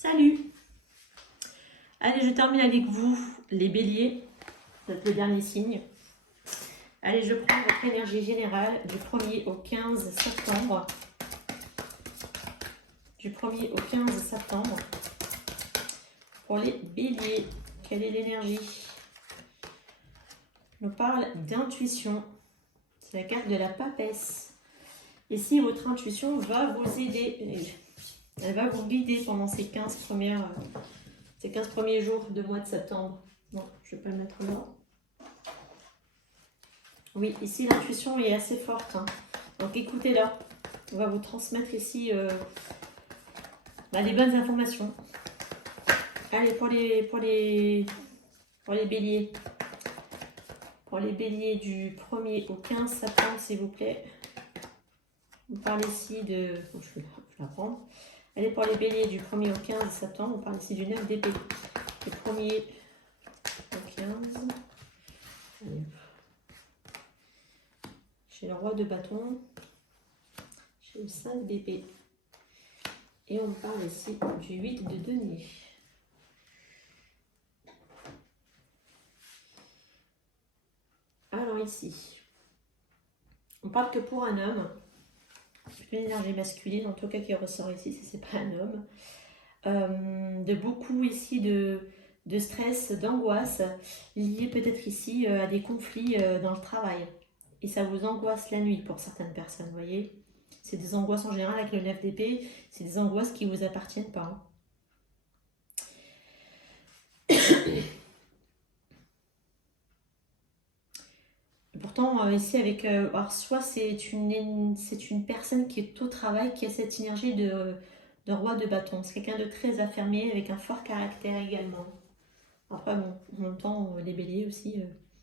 Salut! Allez, je termine avec vous, les béliers, c'est le dernier signe. Allez, je prends votre énergie générale du 1er au 15 septembre. Du 1er au 15 septembre. Pour les béliers, quelle est l'énergie? On nous parle d'intuition. C'est la carte de la papesse. Et si votre intuition va vous aider, elle va vous guider pendant ces 15 premiers jours de mois de septembre. Non, je ne vais pas le mettre là. Oui, ici l'intuition est assez forte. Donc écoutez-la. On va vous transmettre ici les bonnes informations. Allez, pour les béliers. Pour les béliers du 1er au 15 septembre, s'il vous plaît. On parle ici de... Bon, je vais la prendre. Allez, pour les béliers du 1er au 15 septembre, on parle ici du 9 d'épée. Du 1er au 15. Allez. J'ai le roi de bâton. J'ai le 5 d'épée. Et on parle ici du 8 de denier. Alors ici, on parle que pour un homme, une énergie masculine, en tout cas qui ressort ici, si ce n'est pas un homme, de beaucoup ici de stress, d'angoisse, lié peut-être ici à des conflits dans le travail. Et ça vous angoisse la nuit pour certaines personnes, vous voyez. C'est des angoisses en général avec le 9 d'épée, c'est des angoisses qui ne vous appartiennent pas. Pourtant, ici, avec alors soit c'est une personne qui est au travail, qui a cette énergie de roi de bâton. C'est quelqu'un de très affirmé, avec un fort caractère également. Après, bon, en même temps, les béliers aussi,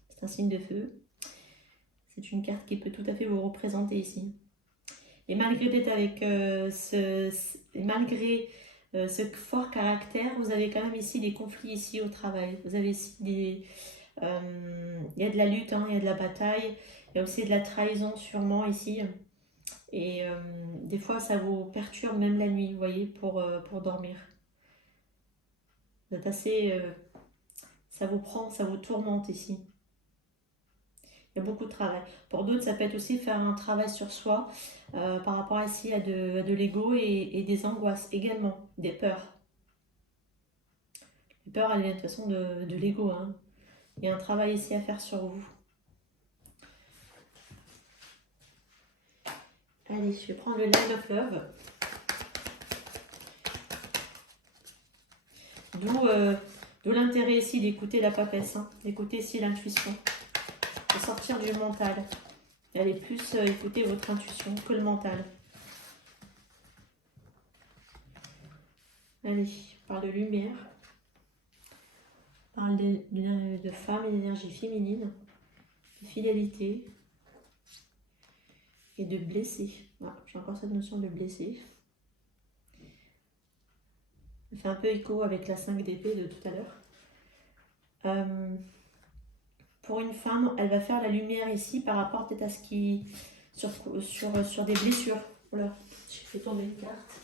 c'est un signe de feu. C'est une carte qui peut tout à fait vous représenter ici. Et malgré peut-être avec ce fort caractère, vous avez quand même ici des conflits ici au travail. Vous avez ici des... il y a de la lutte, il y a de la bataille, il y a aussi de la trahison sûrement ici. Et des fois, ça vous perturbe même la nuit, vous voyez, pour dormir. Vous êtes assez... ça vous prend, ça vous tourmente ici. Il y a beaucoup de travail. Pour d'autres, ça peut être aussi faire un travail sur soi par rapport ici à de l'ego et des angoisses également, des peurs. Les peurs, elles viennent de toute façon de l'ego. Il y a un travail ici à faire sur vous. Allez, je vais prendre le Line of Love. D'où l'intérêt ici d'écouter la papesse, d'écouter ici l'intuition, de sortir du mental. Allez plus écouter votre intuition que le mental. Allez, on parle de lumière. On parle de femme et d'énergie féminine, de fidélité et de blessé. Voilà, j'ai encore cette notion de blessé. Ça fait un peu écho avec la 5 d'épée de tout à l'heure. Pour une femme, elle va faire la lumière ici par rapport peut-être à ce qui... sur des blessures. Voilà, j'ai fait tomber une carte.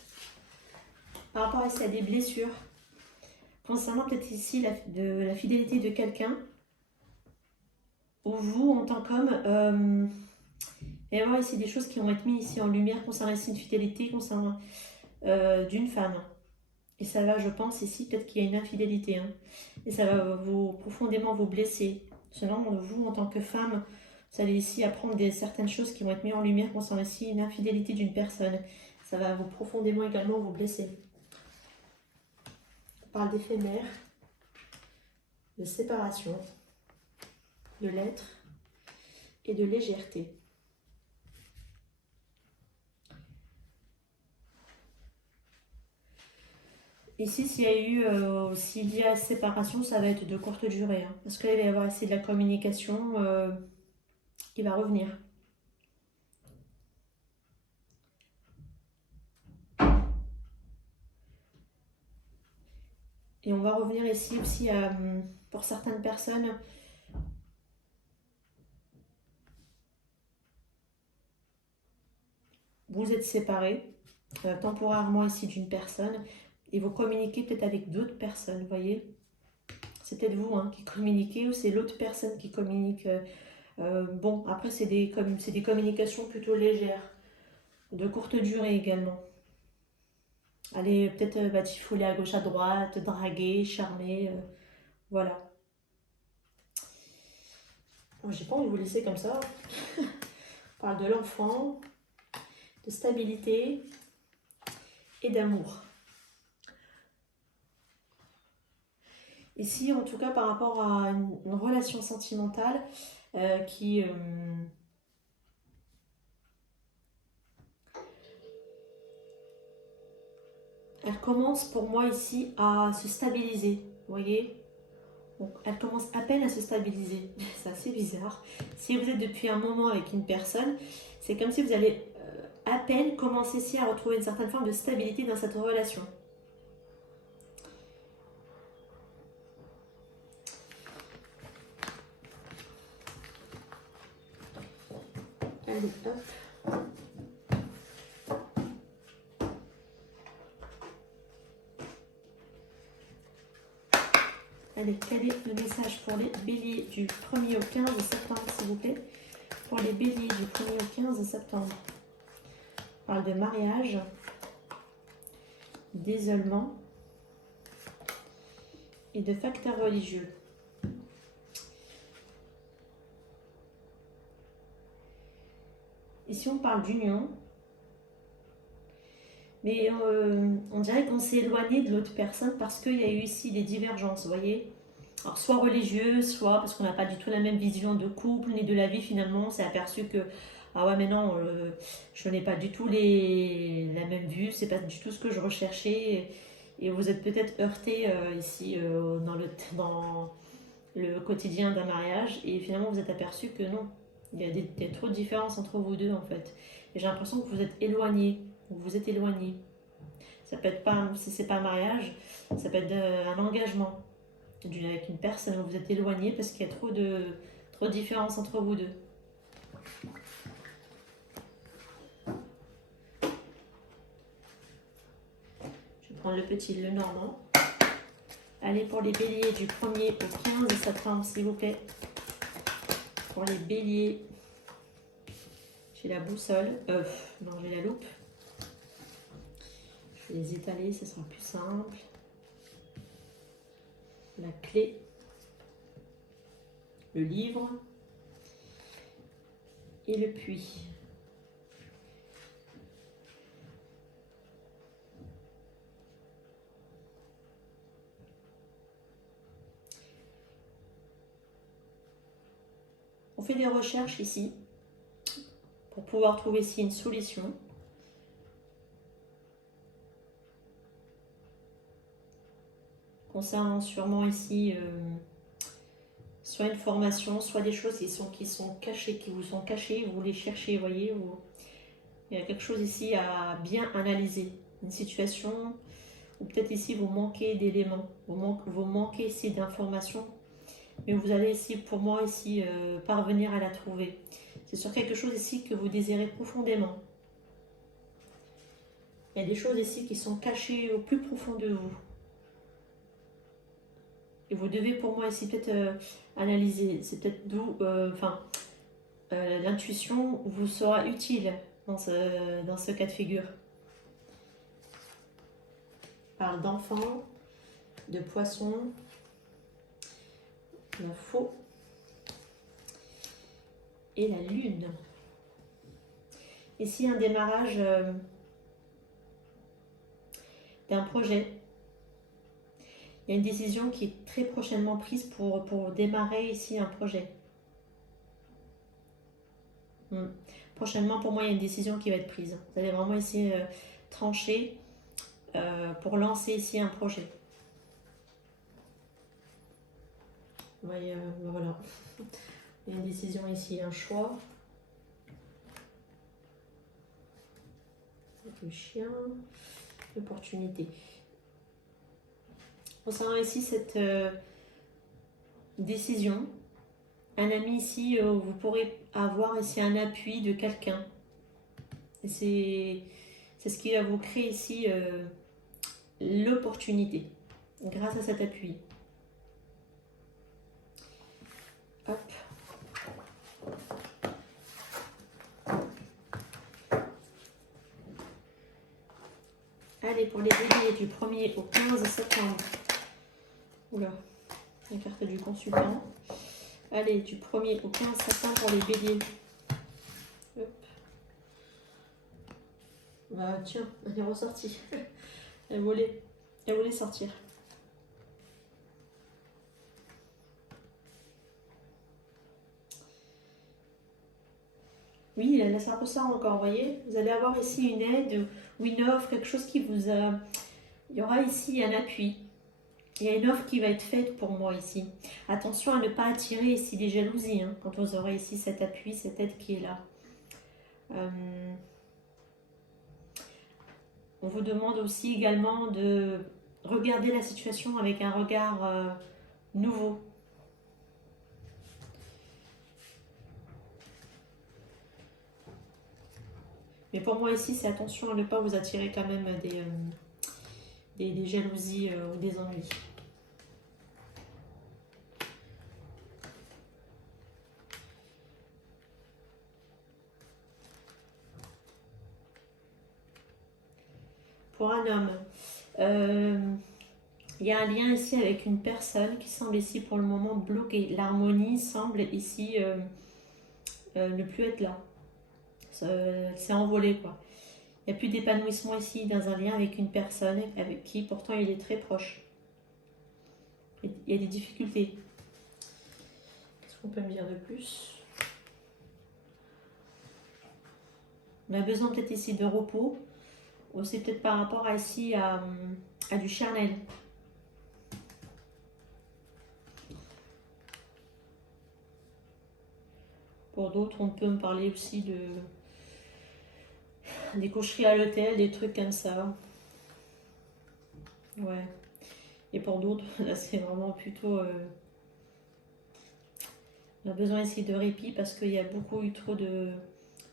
Par rapport ici à des blessures. Concernant peut-être ici la fidélité de quelqu'un. Ou vous, en tant qu'homme, il va y avoir ici des choses qui vont être mises ici en lumière concernant ici une fidélité concernant d'une femme. Et ça va, je pense, ici, peut-être qu'il y a une infidélité. Et ça va profondément vous blesser. Sinon, vous, en tant que femme, vous allez ici apprendre certaines choses qui vont être mises en lumière concernant ici une infidélité d'une personne. Ça va vous profondément également vous blesser. On parle d'éphémère, de séparation, de l'être et de légèreté. Ici, s'il y a séparation, ça va être de courte durée. Parce qu'il va y avoir ici de la communication qui va revenir. Et on va revenir ici aussi pour certaines personnes. Vous êtes séparés temporairement ici d'une personne. Et vous communiquez peut-être avec d'autres personnes, vous voyez. C'est peut-être vous hein, qui communiquez ou c'est l'autre personne qui communique. Bon, après, c'est des communications plutôt légères, de courte durée également. Allez, peut-être batifoler à gauche, à droite, draguer, charmer, voilà. J'ai pas envie de vous laisser comme ça. On parle de l'enfant, de stabilité et d'amour. Ici, en tout cas, par rapport à une relation sentimentale qui... elle commence pour moi ici à se stabiliser, vous voyez. Donc, elle commence à peine à se stabiliser, c'est assez bizarre. Si vous êtes depuis un moment avec une personne, c'est comme si vous allez à peine commencer ici à retrouver une certaine forme de stabilité dans cette relation. Allez, hop. Allez, quel est le message pour les béliers du 1er au 15 septembre, s'il vous plaît? Pour les béliers du 1er au 15 septembre. On parle de mariage, d'isolement et de facteurs religieux. Ici, on parle d'union, mais on dirait qu'on s'est éloigné de l'autre personne parce qu'il y a eu ici des divergences, vous voyez. Alors, soit religieuses, soit parce qu'on n'a pas du tout la même vision de couple ni de la vie finalement. On s'est aperçu que, ah ouais, mais non, je n'ai pas du tout la même vue, c'est pas du tout ce que je recherchais. Et vous êtes peut-être heurté ici dans le quotidien d'un mariage et finalement vous êtes aperçu que non, il y a trop de différences entre vous deux en fait. Et j'ai l'impression que vous êtes éloignés, vous vous êtes éloignés. Ça peut être pas, si c'est pas un mariage, ça peut être un engagement avec une personne où vous êtes éloigné parce qu'il y a trop de différences entre vous deux. Je vais prendre le petit, le normand. Allez, pour les béliers du 1er au 15 septembre, s'il vous plaît. Pour les béliers, j'ai la boussole. Non, j'ai la loupe. Je vais les étaler, ce sera plus simple. La clé. Le livre. Et le puits. On fait des recherches ici pour pouvoir trouver ici une solution. Concernant sûrement ici soit une formation, soit des choses qui sont cachées, qui vous sont cachées, vous les cherchez, vous voyez. Il y a quelque chose ici à bien analyser. Une situation où peut-être ici vous manquez d'éléments, vous manquez ici d'informations. Mais vous allez ici, pour moi, ici, parvenir à la trouver. C'est sur quelque chose ici que vous désirez profondément. Il y a des choses ici qui sont cachées au plus profond de vous. Et vous devez, pour moi, ici, peut-être analyser. C'est peut-être d'où, l'intuition vous sera utile dans ce cas de figure. On parle d'enfants, de poissons, la faux et la lune. Ici, un démarrage d'un projet. Il y a une décision qui est très prochainement prise pour démarrer ici un projet. Prochainement, pour moi, il y a une décision qui va être prise. Vous allez vraiment ici trancher pour lancer ici un projet. Ouais, voilà. Il y a une décision ici, un choix. Le chien, l'opportunité. Concernant ici cette décision, un ami ici, vous pourrez avoir ici un appui de quelqu'un. Et c'est ce qui va vous créer ici l'opportunité grâce à cet appui. Hop. Allez, pour les béliers du 1er au 15 septembre. Oula, la carte du consultant. Allez, du 1er au 15 septembre pour les béliers. Hop. Bah tiens, elle est ressortie. Elle voulait sortir. Oui, elle laisse un peu ça encore, vous voyez. Vous allez avoir ici une aide ou une offre, quelque chose qui vous a... Il y aura ici un appui. Il y a une offre qui va être faite pour moi ici. Attention à ne pas attirer ici des jalousies, hein, quand vous aurez ici cet appui, cette aide qui est là. On vous demande aussi également de regarder la situation avec un regard nouveau. Mais pour moi ici, c'est attention à ne pas vous attirer quand même des jalousies ou des ennuis. Pour un homme, il y a un lien ici avec une personne qui semble ici pour le moment bloquée. L'harmonie semble ici ne plus être là. C'est envolé quoi. Il n'y a plus d'épanouissement ici dans un lien avec une personne avec qui pourtant il est très proche. Il y a des difficultés. Qu'est-ce qu'on peut me dire de plus? On a besoin peut-être ici de repos. Ou c'est peut-être par rapport à ici à du charnel. Pour d'autres, on peut me parler aussi des cocheries à l'hôtel, des trucs comme ça. Ouais. Et pour d'autres, là c'est vraiment plutôt... on a besoin ici de répit parce qu'il y a beaucoup eu trop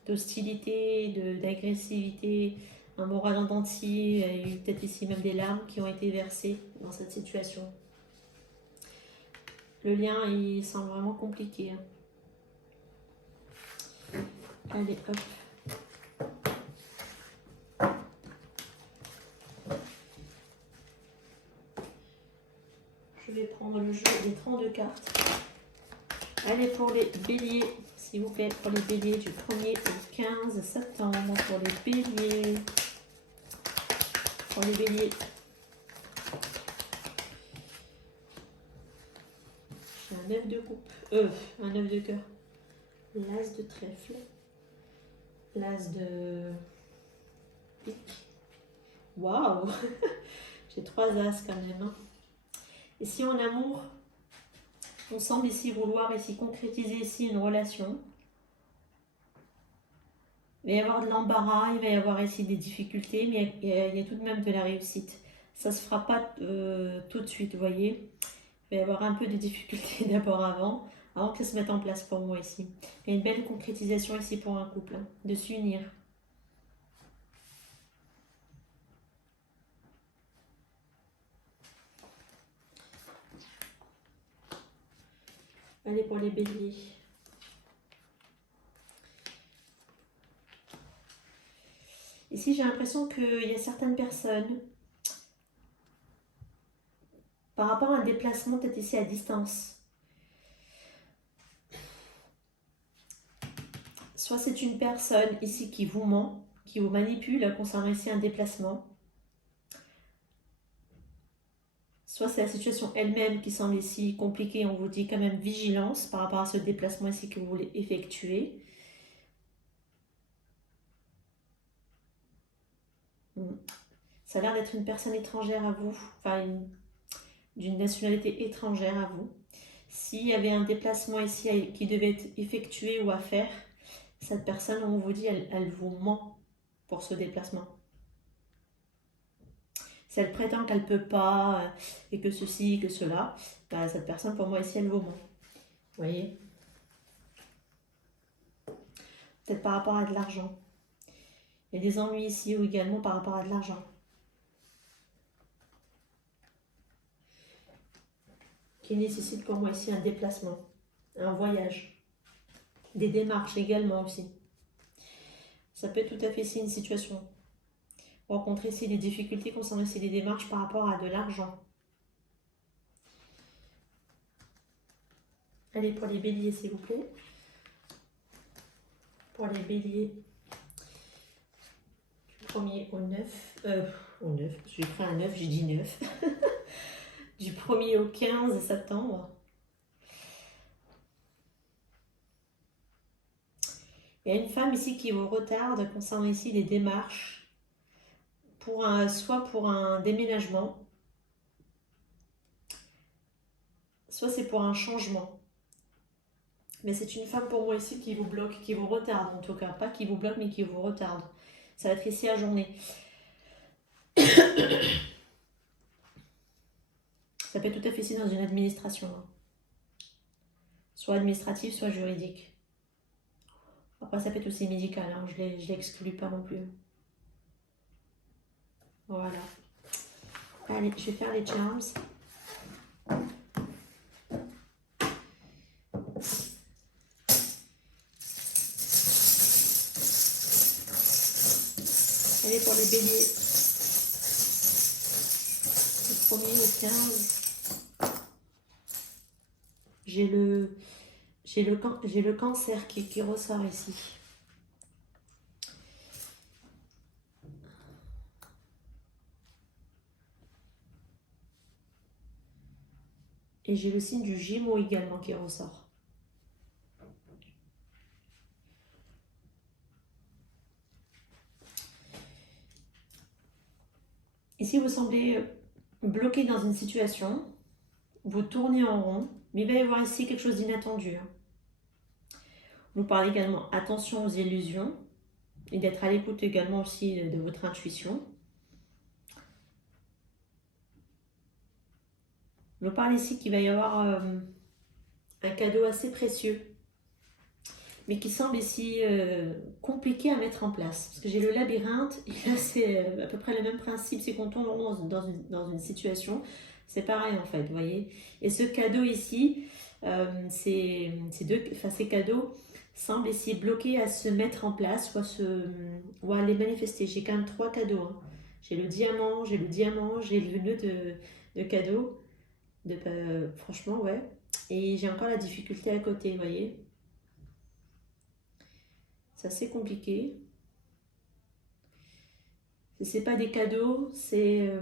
d'hostilité, d'agressivité, un moral en dentier. Il y a eu peut-être ici même des larmes qui ont été versées dans cette situation. Le lien, il semble vraiment compliqué. Hein. Allez, hop. Je vais prendre le jeu des 32 cartes. Allez, pour les béliers, s'il vous plaît, pour les béliers du 1er au 15 septembre. Pour les béliers. Pour les béliers. J'ai un 9 de coupe. Un 9 de cœur. L'as de trèfle. L'as de pique. Waouh. J'ai 3 as quand même. Hein. Ici en amour, on semble ici vouloir ici concrétiser ici une relation. Il va y avoir de l'embarras, il va y avoir ici des difficultés, mais il y a tout de même de la réussite. Ça ne se fera pas tout de suite, vous voyez. Il va y avoir un peu de difficultés d'abord avant que ça se mette en place pour moi ici. Il y a une belle concrétisation ici pour un couple, hein, de s'unir. Allez, pour les béliers. Ici, j'ai l'impression qu'il y a certaines personnes, par rapport à un déplacement, peut-être ici à distance. Soit c'est une personne ici qui vous ment, qui vous manipule concernant ici un déplacement. Soit c'est la situation elle-même qui semble ici compliquée, on vous dit quand même vigilance par rapport à ce déplacement ici que vous voulez effectuer. Ça a l'air d'être une personne étrangère à vous, enfin d'une nationalité étrangère à vous. S'il y avait un déplacement ici qui devait être effectué ou à faire, cette personne, on vous dit, elle vous ment pour ce déplacement. Si elle prétend qu'elle ne peut pas, et que ceci, que cela, bah, cette personne, pour moi, ici, elle vous ment. Vous voyez? Peut-être par rapport à de l'argent. Il y a des ennuis ici ou également par rapport à de l'argent. qui nécessite pour moi ici un déplacement, un voyage, des démarches également aussi. Ça peut être tout à fait ici une situation. Rencontrer ici des difficultés concernant ici les démarches par rapport à de l'argent. Allez, pour les béliers, s'il vous plaît. Pour les béliers, du 1er au 9. Au 9, j'ai pris un 9, j'ai dit 9. Du 1er au 15 septembre. Il y a une femme ici qui vous retarde concernant ici les démarches, soit pour un déménagement, soit c'est pour un changement. Mais c'est une femme pour moi ici qui vous bloque, qui vous retarde en tout cas. Pas qui vous bloque, mais qui vous retarde. Ça va être ici à journée. Ça peut être tout à fait ici dans une administration. Soit administrative, soit juridique. Après, ça peut être aussi médical. Hein. Je ne l'exclus pas non plus. Voilà. Allez, je vais faire les charms. Allez, pour les béliers. Du 1er au 15. J'ai le cancer qui ressort ici. Et j'ai le signe du Gémeaux également qui ressort. Ici, vous semblez bloqué dans une situation, vous tournez en rond, mais il va y avoir ici quelque chose d'inattendu. Vous parlez également attention aux illusions et d'être à l'écoute également aussi de votre intuition. On parle ici qu'il va y avoir un cadeau assez précieux, mais qui semble ici compliqué à mettre en place. Parce que j'ai le labyrinthe, et là c'est à peu près le même principe, c'est qu'on tombe dans une situation, c'est pareil en fait, vous voyez. Et ce cadeau ici, ces cadeaux semblent ici bloqués à se mettre en place ou à les manifester. J'ai quand même 3 cadeaux. Hein. J'ai le diamant, j'ai le nœud de cadeau. Franchement, ouais. Et j'ai encore la difficulté à côté, vous voyez. C'est assez compliqué. C'est pas des cadeaux, c'est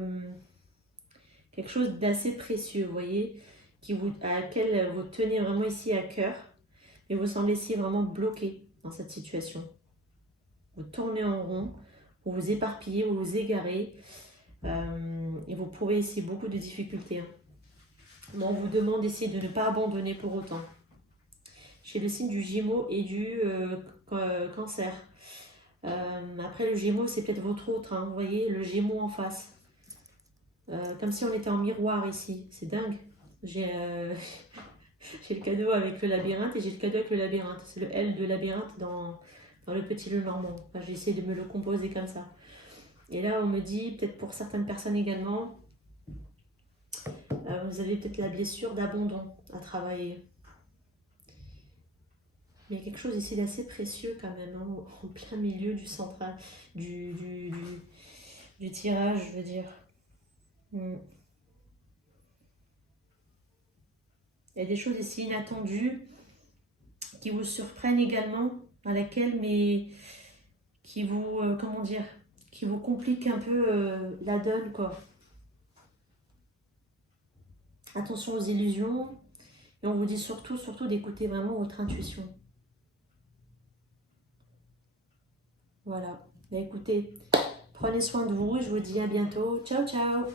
quelque chose d'assez précieux, vous voyez, à laquelle vous tenez vraiment ici à cœur. Et vous semblez ici vraiment bloqué dans cette situation. Vous tournez en rond, vous vous éparpillez, vous vous égarez. Et vous prouvez ici beaucoup de difficultés. Hein. On vous demande ici de ne pas abandonner pour autant. J'ai le signe du Gémeaux et du Cancer. Après, le Gémeaux, c'est peut-être votre autre. Hein, vous voyez, le Gémeaux en face. Comme si on était en miroir ici. C'est dingue. J'ai le cadeau avec le labyrinthe et j'ai le cadeau avec le labyrinthe. C'est le L de labyrinthe dans le petit le normand. Enfin, j'ai essayé de me le composer comme ça. Et là, on me dit, peut-être pour certaines personnes également, vous avez peut-être la blessure d'abandon à travailler. Mais il y a quelque chose ici d'assez précieux quand même, hein, en plein milieu du central, du tirage, je veux dire. Il y a des choses ici inattendues qui vous surprennent également, mais qui vous, qui vous compliquent un peu la donne, quoi. Attention aux illusions, et on vous dit surtout d'écouter vraiment votre intuition. Voilà. Bah, écoutez, prenez soin de vous et je vous dis à bientôt. Ciao, ciao!